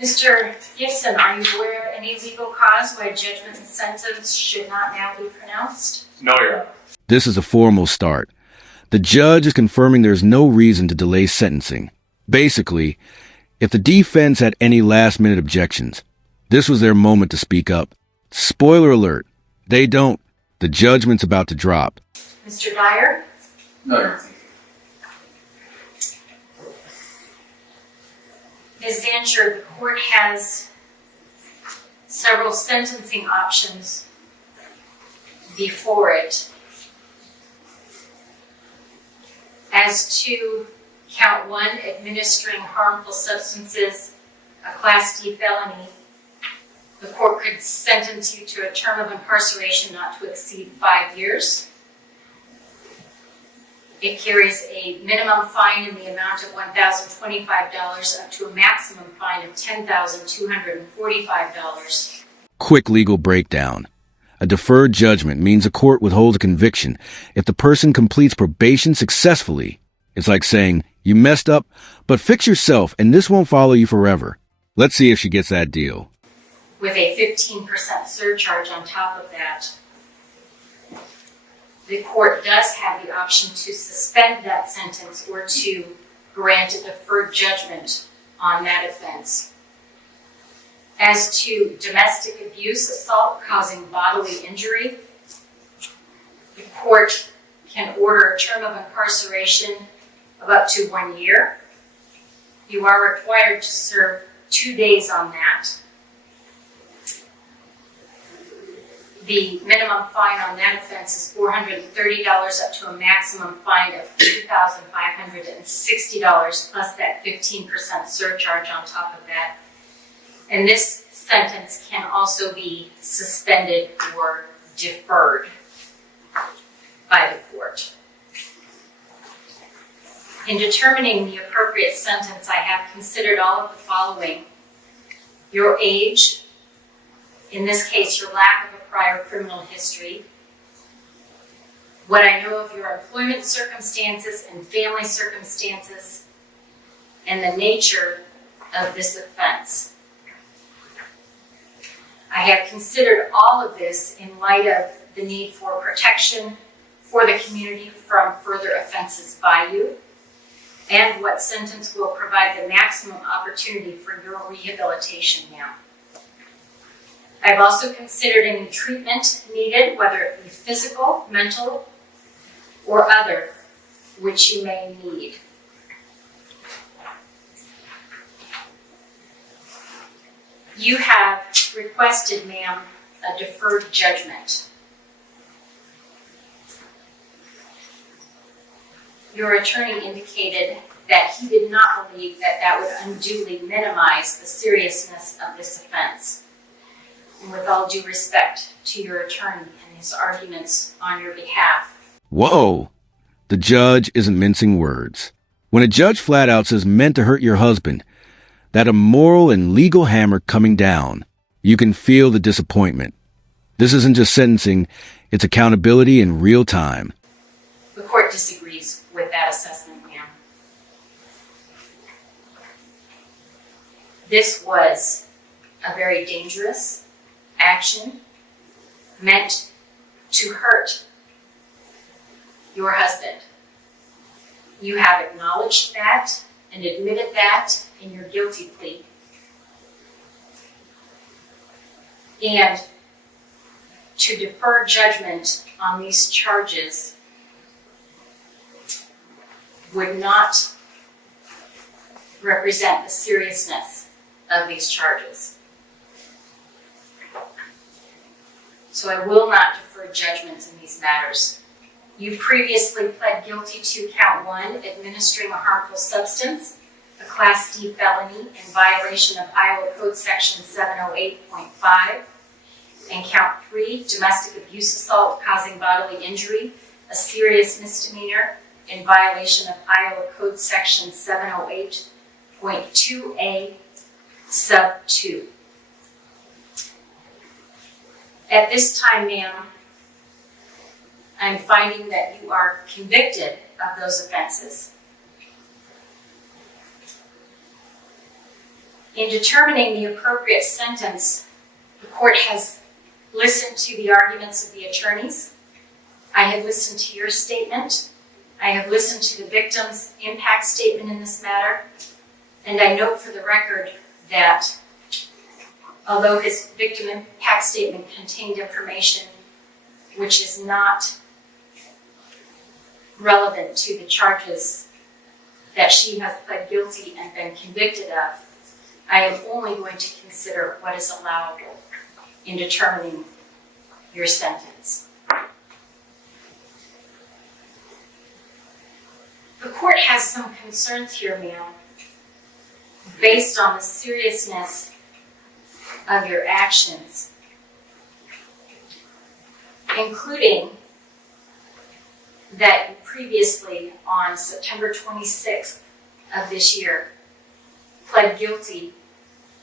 Mr. Gibson, are you aware of any legal cause why judgment and sentence should not now be pronounced? No, Your Honor. This is a formal start. The judge is confirming there is no reason to delay sentencing. Basically, if the defense had any last-minute objections, this was their moment to speak up. Spoiler alert, they don't. The judgment's about to drop. Mr. Dyer? No, Your Honor. Ms. Zancher, the court has several sentencing options before it. As to count 1, administering harmful substances, a Class D felony, the court could sentence you to a term of incarceration not to exceed 5 years. It carries a minimum fine in the amount of $1,025 up to a maximum fine of $10,245. Quick legal breakdown. A deferred judgment means a court withholds a conviction if the person completes probation successfully. It's like saying, you messed up, but fix yourself and this won't follow you forever. Let's see if she gets that deal. With a 15% surcharge on top of that. The court does have the option to suspend that sentence or to grant a deferred judgment on that offense. As to domestic abuse, assault causing bodily injury, the court can order a term of incarceration of up to 1 year. You are required to serve 2 days on that. The minimum fine on that offense is $430 up to a maximum fine of $2,560 plus that 15% surcharge on top of that. And this sentence can also be suspended or deferred by the court. In determining the appropriate sentence, I have considered all of the following: your age, in this case, your lack of a prior criminal history, what I know of your employment circumstances and family circumstances, and the nature of this offense. I have considered all of this in light of the need for protection for the community from further offenses by you, and what sentence will provide the maximum opportunity for your rehabilitation now. I've also considered any treatment needed, whether it be physical, mental, or other, which you may need. You have requested, ma'am, a deferred judgment. Your attorney indicated that he did not believe that that would unduly minimize the seriousness of this offense. And with all due respect to your attorney and his arguments on your behalf. Whoa! The judge isn't mincing words. When a judge flat out says meant to hurt your husband, that immoral and legal hammer coming down, you can feel the disappointment. This isn't just sentencing, it's accountability in real time. The court disagrees with that assessment, ma'am. This was a very dangerous action meant to hurt your husband. You have acknowledged that and admitted that in your guilty plea. And to defer judgment on these charges would not represent the seriousness of these charges. So I will not defer judgment in these matters. You previously pled guilty to count 1, administering a harmful substance, a Class D felony in violation of Iowa Code Section 708.5, and count 3, domestic abuse assault causing bodily injury, a serious misdemeanor in violation of Iowa Code Section 708.2a sub 2. At this time, ma'am, I'm finding that you are convicted of those offenses. In determining the appropriate sentence, the court has listened to the arguments of the attorneys. I have listened to your statement. I have listened to the victim's impact statement in this matter. And I note for the record that although his victim impact statement contained information which is not relevant to the charges that she has pled guilty and been convicted of, I am only going to consider what is allowable in determining your sentence. The court has some concerns here, ma'am, based on the seriousness of your actions, including that you previously, on September 26th of this year, pled guilty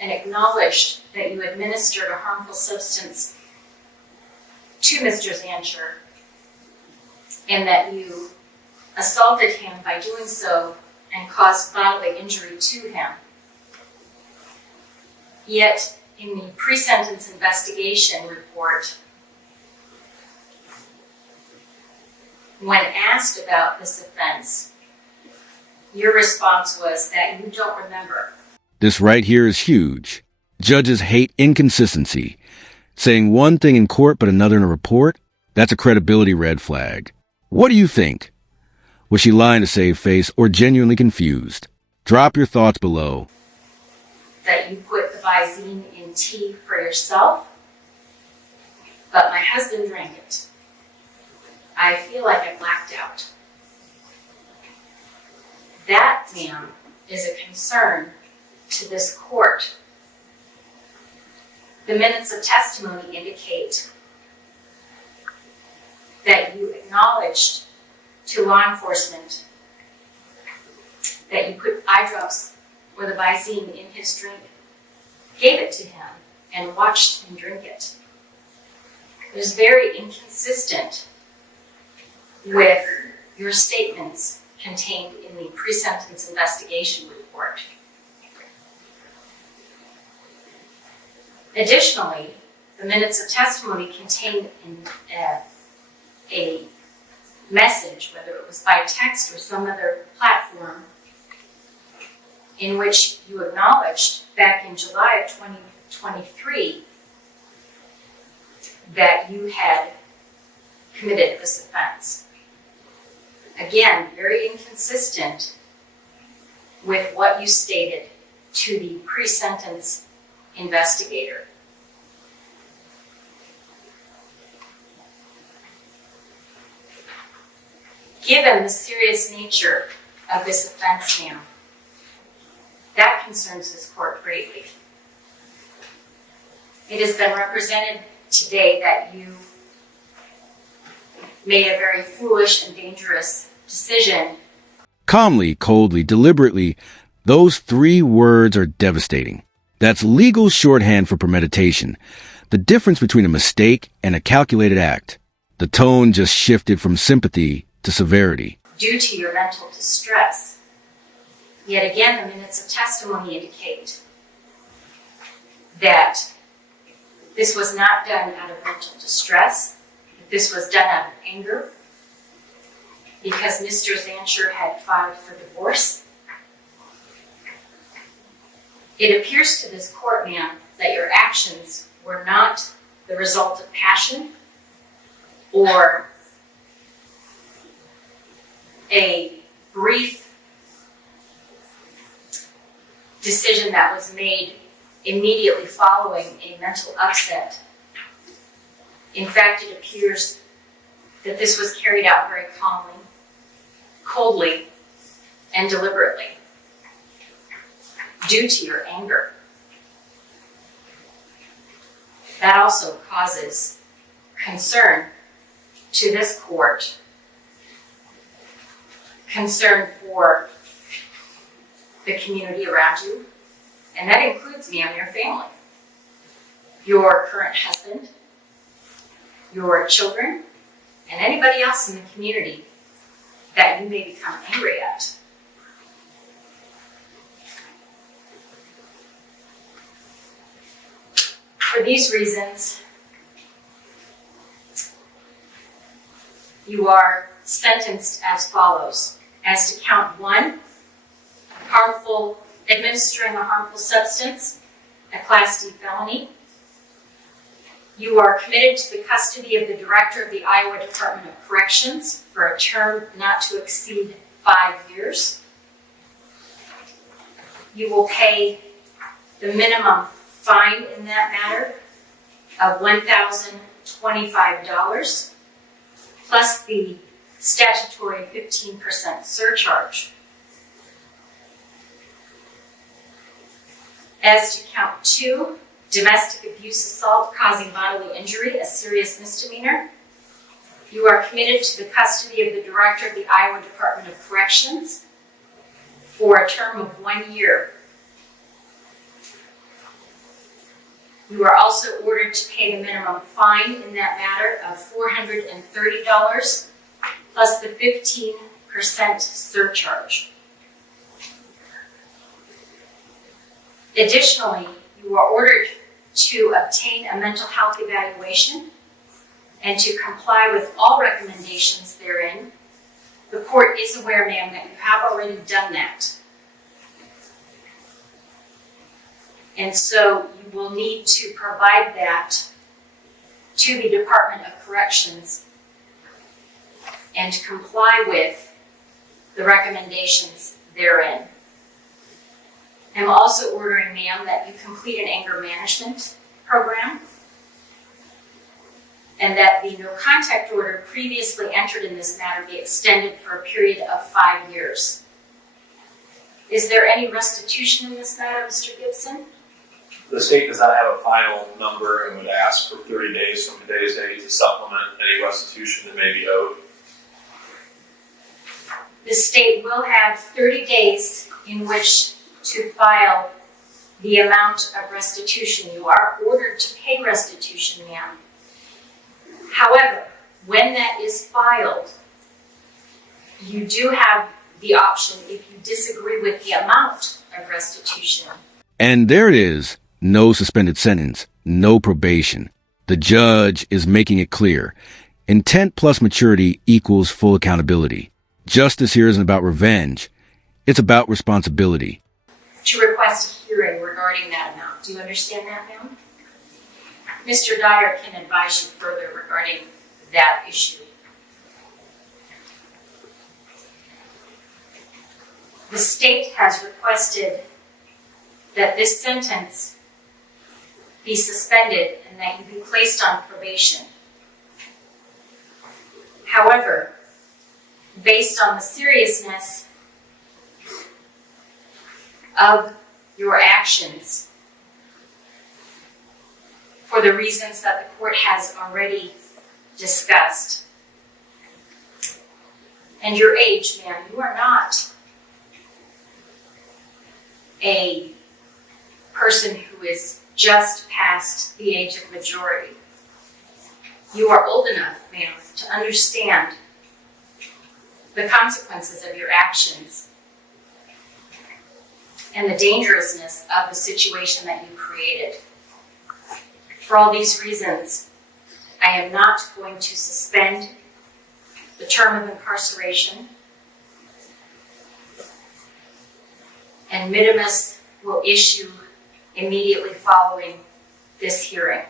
and acknowledged that you administered a harmful substance to Mr. Zancher and that you assaulted him by doing so and caused bodily injury to him. Yet, in the pre-sentence investigation report, when asked about this offense, your response was that you don't remember. This right here is huge. Judges hate inconsistency. Saying one thing in court but another in a report, that's a credibility red flag. What do you think? Was she lying to save face or genuinely confused? Drop your thoughts below. That you put the Visine in tea for yourself, but my husband drank it. I feel like I blacked out. That, ma'am, is a concern to this court. The minutes of testimony indicate that you acknowledged to law enforcement that you put eye drops or the Visine in his drink, gave it to him, and watched him drink it. It was very inconsistent with your statements contained in the pre-sentence investigation report. Additionally, the minutes of testimony contained a message, whether it was by text or some other platform, in which you acknowledged back in July of 2023 that you had committed this offense. Again, very inconsistent with what you stated to the pre-sentence investigator. Given the serious nature of this offense, ma'am, that concerns this court greatly. It has been represented today that you made a very foolish and dangerous decision. Calmly, coldly, deliberately, those three words are devastating. That's legal shorthand for premeditation. The difference between a mistake and a calculated act. The tone just shifted from sympathy to severity. Due to your mental distress. Yet again, the minutes of testimony indicate that this was not done out of mental distress. This was done out of anger because Mr. Zancher had filed for divorce. It appears to this court, ma'am, that your actions were not the result of passion or a brief decision that was made immediately following a mental upset. In fact, it appears that this was carried out very calmly, coldly, and deliberately due to your anger. That also causes concern to this court, concern for the community around you, and that includes, ma'am, your family, your current husband, your children, and anybody else in the community that you may become angry at. For these reasons, you are sentenced as follows. As to count 1, administering a harmful substance, a Class D felony. You are committed to the custody of the Director of the Iowa Department of Corrections for a term not to exceed 5 years. You will pay the minimum fine in that matter of $1,025, plus the statutory 15% surcharge. As to count 2, domestic abuse assault causing bodily injury, a serious misdemeanor. You are committed to the custody of the Director of the Iowa Department of Corrections for a term of 1 year. You are also ordered to pay the minimum fine in that matter of $430, plus the 15% surcharge. Additionally, you are ordered to obtain a mental health evaluation and to comply with all recommendations therein. The court is aware, ma'am, that you have already done that. And so you will need to provide that to the Department of Corrections and comply with the recommendations therein. I'm also ordering, ma'am, that you complete an anger management program and that the no contact order previously entered in this matter be extended for a period of 5 years. Is there any restitution in this matter, Mr. Gibson? The state does not have a final number and would ask for 30 days from today's date to supplement any restitution that may be owed. The state will have 30 days in which to file the amount of restitution. You are ordered to pay restitution, ma'am. However, when that is filed, you do have the option, if you disagree with the amount of restitution. And there it is. No suspended sentence, no probation. The judge is making it clear. Intent plus maturity equals full accountability. Justice here isn't about revenge. It's about responsibility. To request a hearing regarding that amount. Do you understand that, ma'am? Mr. Dyer can advise you further regarding that issue. The state has requested that this sentence be suspended and that you be placed on probation. However, based on the seriousness of your actions, for the reasons that the court has already discussed, and your age, ma'am, you are not a person who is just past the age of majority. You are old enough, ma'am, to understand the consequences of your actions and the dangerousness of the situation that you created. For all these reasons, I am not going to suspend the term of incarceration, and minimus will issue immediately following this hearing.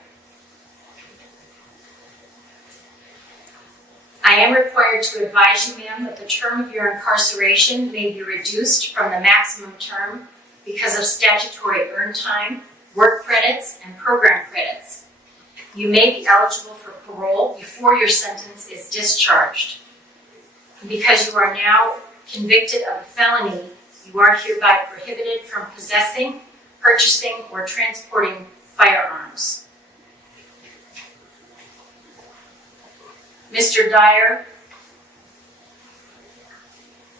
I am required to advise you, ma'am, that the term of your incarceration may be reduced from the maximum term because of statutory earned time, work credits, and program credits. You may be eligible for parole before your sentence is discharged. Because you are now convicted of a felony, you are hereby prohibited from possessing, purchasing, or transporting firearms. Mr. Dyer,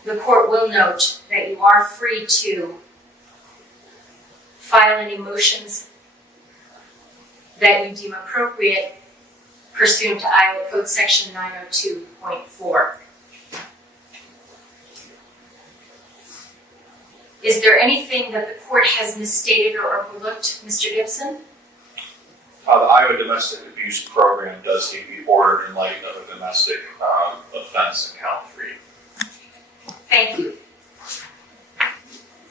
the court will note that you are free to file any motions that you deem appropriate pursuant to Iowa Code Section 902.4. Is there anything that the court has misstated or overlooked, Mr. Gibson? The Iowa Domestic Abuse Program does need to be ordered in light of a domestic offense in count 3. Thank you.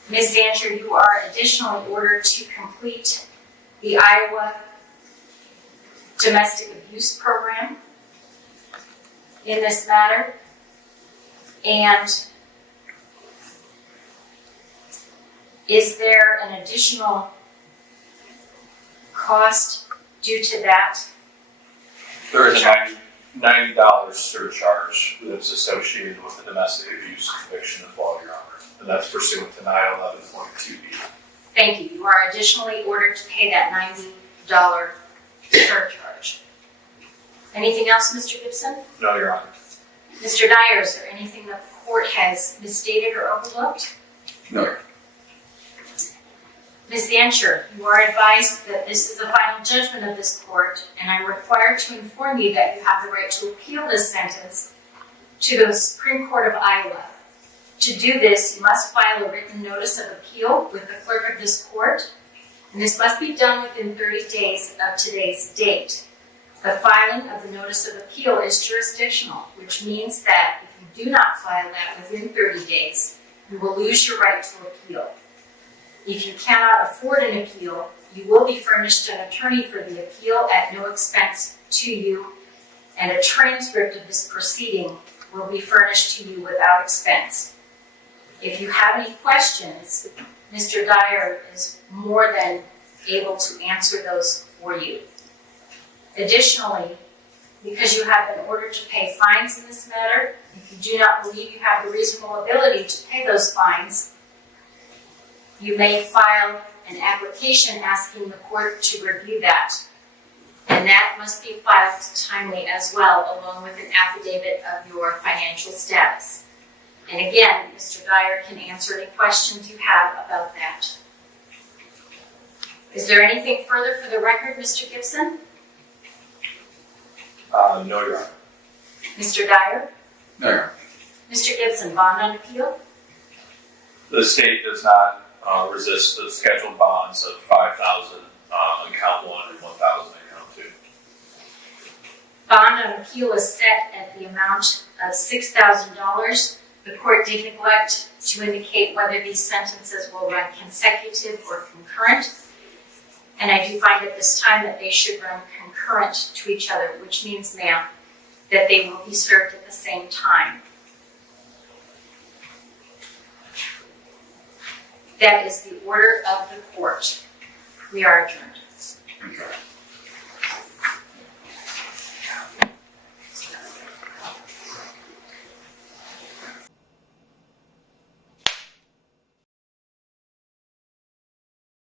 Ms. Zancher, you are additionally ordered to complete the Iowa Domestic Abuse Program in this matter. And is there an additional cost due to that? There is a $90 surcharge that's associated with the domestic abuse conviction as well, Your Honor. And that's pursuant to 911.2B. Thank you. You are additionally ordered to pay that $90 surcharge. Anything else, Mr. Gibson? No, Your Honor. Mr. Dyer, is there anything the court has misstated or overlooked? No. Ms. Zancher, you are advised that this is the final judgment of this court, and I'm required to inform you that you have the right to appeal this sentence to the Supreme Court of Iowa. To do this, you must file a written notice of appeal with the clerk of this court, and this must be done within 30 days of today's date. The filing of the notice of appeal is jurisdictional, which means that if you do not file that within 30 days, you will lose your right to appeal. If you cannot afford an appeal, you will be furnished an attorney for the appeal at no expense to you, and a transcript of this proceeding will be furnished to you without expense. If you have any questions, Mr. Dyer is more than able to answer those for you. Additionally, because you have been ordered to pay fines in this matter, if you do not believe you have the reasonable ability to pay those fines, you may file an application asking the court to review that. And that must be filed timely as well, along with an affidavit of your financial status. And again, Mr. Dyer can answer any questions you have about that. Is there anything further for the record, Mr. Gibson? No, Your Honor. Mr. Dyer? No, Your Honor. Mr. Gibson, bond on appeal? The state does not resist the scheduled bonds of $5,000 on count 1 and $1,000 on count 2. Bond on appeal is set at the amount of $6,000. The court did neglect to indicate whether these sentences will run consecutive or concurrent. And I do find at this time that they should run concurrent to each other, which means, ma'am, that they will be served at the same time. That is the order of the court. We are adjourned. Okay.